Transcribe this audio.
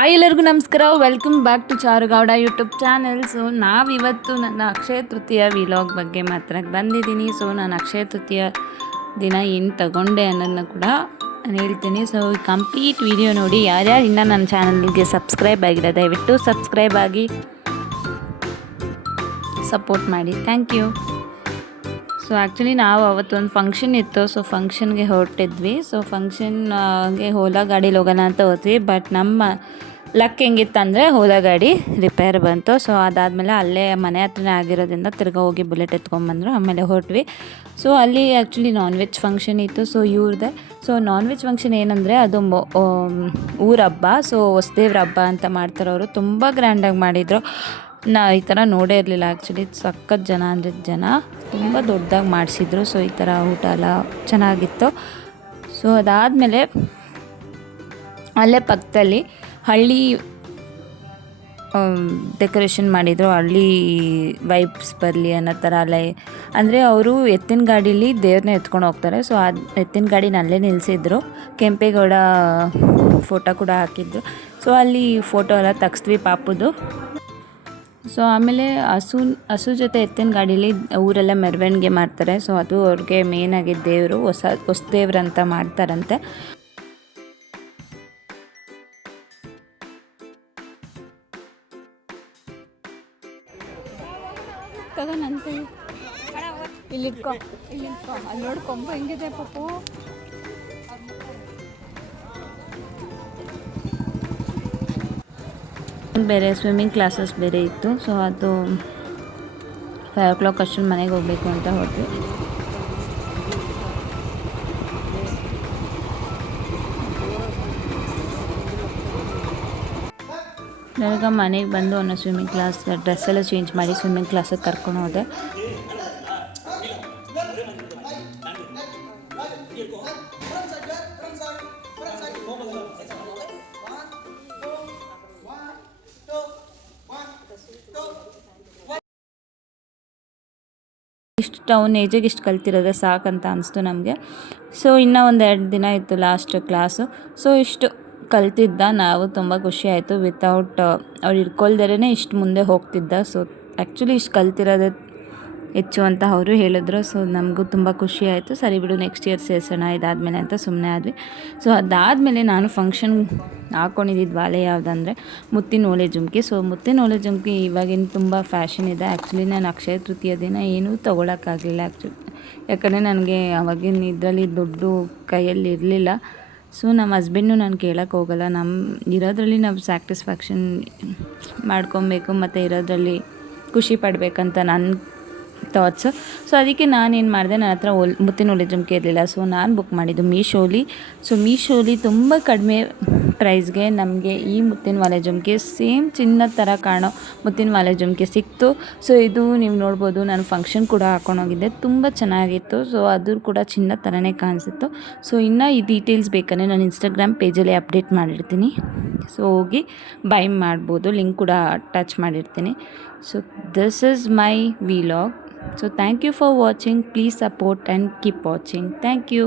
Hi ಎಲ್ಲರಿಗೂ ನಮಸ್ಕಾರ. Welcome back to Charugowda YouTube channel. So ನಾವಿವತ್ತು ನನ್ನ ಅಕ್ಷಯ ತೃತೀಯ ವಿಲಾಗ್ ಬಗ್ಗೆ ಮಾತಾಡಕ್ಕೆ ಬಂದಿದ್ದೀನಿ. ಸೊ ನಾನು ಅಕ್ಷಯ ತೃತೀಯ ದಿನ ಏನು ತಗೊಂಡೆ ಅನ್ನೋದನ್ನ ಕೂಡ ನಾನು ಹೇಳ್ತೀನಿ. ಸೊ ಕಂಪ್ಲೀಟ್ ವಿಡಿಯೋ ನೋಡಿ. ಯಾರ್ಯಾರು ಇನ್ನೂ ನನ್ನ ಚಾನಲ್ಗೆ ಸಬ್ಸ್ಕ್ರೈಬ್ ಆಗಿದೆ ದಯವಿಟ್ಟು ಸಬ್ಸ್ಕ್ರೈಬ್ ಆಗಿ ಸಪೋರ್ಟ್ ಮಾಡಿ. Thank you. ಸೊ ಆ್ಯಕ್ಚುಲಿ ನಾವು ಅವತ್ತೊಂದು ಫಂಕ್ಷನ್ ಇತ್ತು. ಸೊ ಫಂಕ್ಷನ್ಗೆ ಹೊರಟಿದ್ವಿ. ಸೊ ಫಂಕ್ಷನ್ಗೆ ಓಲಾ ಗಾಡೀಲಿ ಹೋಗೋಣ ಅಂತ ಹೋದ್ವಿ. ಬಟ್ ನಮ್ಮ ಲಕ್ ಹೆಂಗಿತ್ತು ಅಂದರೆ ಓಲಾ ಗಾಡಿ ರಿಪೇರ್ ಬಂತು. ಸೊ ಅದಾದಮೇಲೆ ಅಲ್ಲೇ ಮನೆ ಹತ್ರನೇ ಆಗಿರೋದ್ರಿಂದ ತಿರ್ಗಾ ಹೋಗಿ ಬುಲೆಟ್ ಎತ್ಕೊಂಡ್ಬಂದರು. ಆಮೇಲೆ ಹೊರಟ್ವಿ. ಸೊ ಅಲ್ಲಿ ಆ್ಯಕ್ಚುಲಿ ನಾನ್ ವೆಜ್ ಫಂಕ್ಷನ್ ಇತ್ತು. ಸೊ ಇವ್ರದ್ದೆ. ಸೊ ನಾನ್ ವೆಜ್ ಫಂಕ್ಷನ್ ಏನಂದರೆ ಅದು ಊರ ಹಬ್ಬ. ಸೊ ಹೊಸದೇವ್ರ ಹಬ್ಬ ಅಂತ ಮಾಡ್ತಾರೆ ಅವರು. ತುಂಬ ಗ್ರ್ಯಾಂಡಾಗಿ ಮಾಡಿದರು. ನಾ ಈ ಥರ ನೋಡೇ ಇರಲಿಲ್ಲ ಆ್ಯಕ್ಚುಲಿ. ಸಖತ್ ಜನ ಅಂದರೆ ಜನ ತುಂಬ ದೊಡ್ಡದಾಗಿ ಮಾಡಿಸಿದ್ರು. ಸೊ ಈ ಥರ ಊಟ ಎಲ್ಲ ಚೆನ್ನಾಗಿತ್ತು. ಸೊ ಅದಾದಮೇಲೆ ಅಲ್ಲೇ ಪಕ್ಕದಲ್ಲಿ ಹಳ್ಳಿ ಡೆಕೋರೇಷನ್ ಮಾಡಿದರು. ಹಳ್ಳಿ ವೈಬ್ಸ್ ಬರಲಿ ಅನ್ನೋ ಥರ ಅಲ್ಲೇ ಅಂದರೆ ಅವರು ಎತ್ತಿನ ಗಾಡೀಲಿ ದೇವ್ರನ್ನ ಎತ್ಕೊಂಡು ಹೋಗ್ತಾರೆ. ಸೊ ಆ ಎತ್ತಿನ ಗಾಡಿನ ಅಲ್ಲೇ ನಿಲ್ಲಿಸಿದ್ರು. ಕೆಂಪೇಗೌಡ ಫೋಟೋ ಕೂಡ ಹಾಕಿದ್ರು. ಸೊ ಅಲ್ಲಿ ಫೋಟೋ ಎಲ್ಲ ತೆಗ್ಸ್ದ್ವಿ ಪಾಪುದು. ಸೊ ಆಮೇಲೆ ಹಸು ಜೊತೆ ಎತ್ತಿನ ಗಾಡೀಲಿ ಊರೆಲ್ಲ ಮೆರವಣಿಗೆ ಮಾಡ್ತಾರೆ. ಸೊ ಅದು ಅವ್ರಿಗೆ ಮೇಯ್ನಾಗಿ ದೇವರು ಹೊಸ ದೇವ್ರಂತ ಮಾಡ್ತಾರಂತೆ. ತಗೋನಂತೆ ಇಲ್ಲಿಟ್ಕೊ ಅಲ್ಲಿ ನೋಡ್ಕೊಂಬ ಹೆಂಗಿದೆ ಪಾಪು. ಬೇರೆ ಸ್ವಿಮ್ಮಿಂಗ್ ಕ್ಲಾಸಸ್ ಬೇರೆ ಇತ್ತು. ಸೊ ಅದು 5 o'clock ಅಷ್ಟು ಮನೆಗೆ ಹೋಗಬೇಕು ಅಂತ ಹೊರಟ್ವಿ. ನನಗೆ ಮನೆಗೆ ಬಂದು ಅವನ ಸ್ವಿಮ್ಮಿಂಗ್ ಕ್ಲಾಸ್ ಡ್ರೆಸ್ ಎಲ್ಲ ಚೇಂಜ್ ಮಾಡಿ ಸ್ವಿಮ್ಮಿಂಗ್ ಕ್ಲಾಸಿಗೆ ಕರ್ಕೊಂಡು ಹೋದೆ. ಇಷ್ಟು ಅವ್ನ ಏಜಿಗೆ ಇಷ್ಟು ಕಲ್ತಿರೋದೆ ಸಾಕಂತ ಅನಿಸ್ತು ನಮಗೆ. ಸೊ ಇನ್ನೂ 1-2 ದಿನ ಇತ್ತು ಲಾಸ್ಟ್ ಕ್ಲಾಸು. ಸೊ ಇಷ್ಟು ಕಲ್ತಿದ್ದ. ನಾವು ತುಂಬ ಖುಷಿ ಆಯಿತು. ವಿತೌಟ್ ಅವ್ರು ಹಿಡ್ಕೊಳ್ದೇ ಇಷ್ಟು ಮುಂದೆ ಹೋಗ್ತಿದ್ದ. ಸೊ ಆ್ಯಕ್ಚುಲಿ ಇಷ್ಟು ಕಲ್ತಿರೋದೇ ಹೆಚ್ಚು ಅಂತ ಅವರು ಹೇಳಿದ್ರು. ಸೊ ನಮಗೂ ತುಂಬ ಖುಷಿ ಆಯಿತು. ಸರಿ ಬಿಡು ನೆಕ್ಸ್ಟ್ ಇಯರ್ ಸೇರಿಸೋಣ ಇದಾದಮೇಲೆ ಅಂತ ಸುಮ್ಮನೆ ಆದ್ವಿ. ಸೊ ಅದಾದಮೇಲೆ ನಾನು ಫಂಕ್ಷನ್ ಹಾಕ್ಕೊಂಡಿದ್ದು ವಾಲೆ ಯಾವುದಂದರೆ ಮುತ್ತಿನ ಓಲೆ ಜುಮ್ಕಿ. ಸೊ ಮುತ್ತಿನ ಓಲೆ ಜುಮ್ಕಿ ಇವಾಗಿನ ತುಂಬ ಫ್ಯಾಷನ್ ಇದೆ. ಆ್ಯಕ್ಚುಲಿ ನಾನು ಅಕ್ಷಯ ತೃತೀಯ ದಿನ ಏನೂ ತೊಗೊಳಕ್ಕಾಗಲಿಲ್ಲ ಯಾಕಂದರೆ ನನಗೆ ಅವಾಗಿನ ಇದರಲ್ಲಿ ದುಡ್ಡು ಕೈಯಲ್ಲಿ ಇರಲಿಲ್ಲ. ಸೊ ನಮ್ಮ ಹಸ್ಬೆಂಡ್ನು ನಾನು ಕೇಳೋಕ್ಕೆ ಹೋಗಲ್ಲ. ಇರೋದ್ರಲ್ಲಿ ನಾವು ಸ್ಯಾಟಿಸ್ಫ್ಯಾಕ್ಷನ್ ಮಾಡ್ಕೊಬೇಕು ಮತ್ತು ಇರೋದ್ರಲ್ಲಿ ಖುಷಿ ಪಡಬೇಕಂತ ನನ್ನ ಥಾಟ್ಸು. ಸೊ ಅದಕ್ಕೆ ನಾನೇನು ಮಾಡಿದೆ, ನನ್ನ ಹತ್ರ ಮುತ್ತಿನ ಓಲೆ ಜುಮ್ಕಿ ಇರಲಿಲ್ಲ. ಸೊ ನಾನು ಬುಕ್ ಮಾಡಿದ್ದು ಮೀಶೋಲಿ. ಸೊ ಮೀಶೋಲಿ ತುಂಬ ಕಡಿಮೆ ಪ್ರೈಸ್ಗೆ ನಮಗೆ ಈ ಮುತ್ತಿನ ವಾಲೆ ಜುಮ್ಕಿ ಸೇಮ್ ಚಿನ್ನದ ಥರ ಕಾಣೋ ಮುತ್ತಿನ ವಾಲೆ ಜುಮ್ಕಿ ಸಿಕ್ತು. ಸೊ ಇದು ನೀವು ನೋಡ್ಬೋದು. ನಾನು ಫಂಕ್ಷನ್ ಕೂಡ ಹಾಕ್ಕೊಂಡೋಗಿದ್ದೆ. ತುಂಬ ಚೆನ್ನಾಗಿತ್ತು. ಸೊ ಅದು ಕೂಡ ಚಿನ್ನದ ಥರನೇ ಕಾಣಿಸಿತ್ತು. ಸೊ ಇನ್ನೂ ಈ ಡೀಟೇಲ್ಸ್ ಬೇಕಂದರೆ ನಾನು ಇನ್ಸ್ಟಾಗ್ರಾಮ್ ಪೇಜಲ್ಲಿ ಅಪ್ಡೇಟ್ ಮಾಡಿರ್ತೀನಿ. ಸೊ ಹೋಗಿ ಬೈ ಮಾಡ್ಬೋದು. ಲಿಂಕ್ ಕೂಡ ಅಟ್ಯಾಚ್ ಮಾಡಿರ್ತೀನಿ. So this is my vlog. So thank you for watching. Please support and keep watching. Thank you.